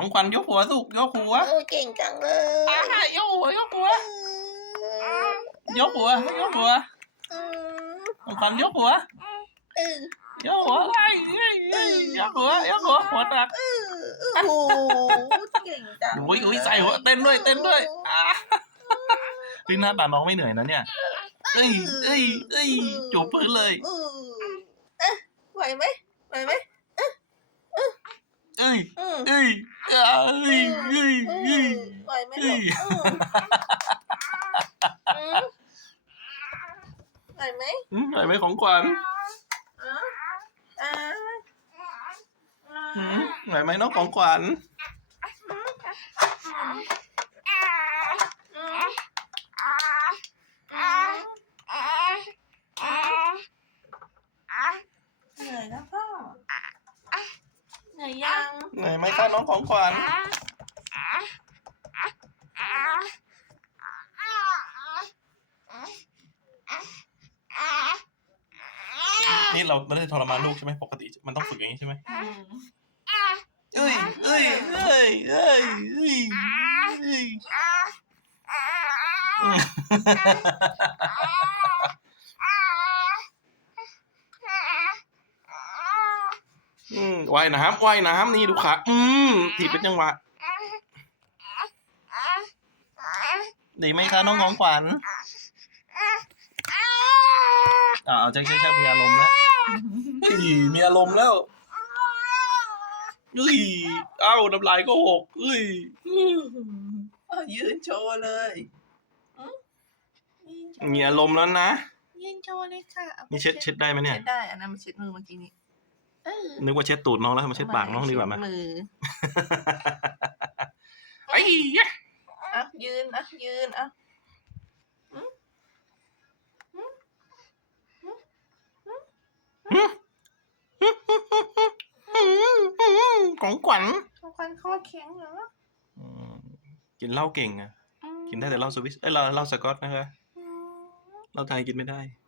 ของขวัญยกหัวสุกยกหัวโอ้เก่งจังเลยอ่ายกหัวยกหัว ยกหัวยกหัวอืมของขวัญยกหัวอืมยกหัวไอ้ไอ้ไอ้ยกหัวยกหัวหัวหนักอืมโอ้โหเก่งจังอุ้ยอุ้ยใส่หัวเต้นด้วยเต้นด้วยอะเฮ้ยหน้าตาน้องไม่เหนื่อยนะเนี่ย เอ้ยเอ้ยเอ้ยจูบพื้นเลยอืมเอ๊ะไหวไหมไหวไหม เอ้ยอืมเอ้ยเอ้ยเอ้ยอืเอ้ยมไหวไหมเอ้ลูยกอืมอืมไหวไหมอืมไหนไหมของขวัญอ๋ออ่าอืมไหนไหมน้องของขวัญเหนื่อยแล้วพ่อเหนื่อยยัง ไหนไหมคะน้องของขวัญนี่เราไม่ได้ทรมานลูกใช่ไหมปกติมันต้องฝึกอย่างนี้ใช่ไหมอืมเอ้ยเอ้ยเอ้ยเอ้ยเอ้ย อ้ยอืมอืมว่ายน้ำว่ายน้ำนี่ดูขาอืมถีบเป็นจังหวะ ดีไหมคะน้องของขวัญอ่าเอาใช่ใช่ใช่มีอารมณ์แล้วเฮ้ยมีอารมณ์แล้วเฮ้ยเอ้าน้ำลายก็หกเฮ้ยเอายืนโชว์เลยอืมยืนโชว์มีอารมณ์แล้วนะยืนโชว์เลยค่ะอานี่เช็ดเช็ดได้ไหมเนี่ย เช็ดได้อันนั้นมันเช็ดมือเมื่อกี้นี้เออ นึกว่าเช็ดตูดน้องแล้วมาเช็ดปากน้องดีกว่าไหมเช็มือไอ้ยะอะยืนอะยืนอะของขวัญทุกคนคอแข็งเหรออืมกินเหล้าเก่งอะอืมกินได้แต่เหล้าสวิสเอ้ยเหล้าเหล้าสกอตนะคะอืมเหล้าไทยกินไม่ได้อ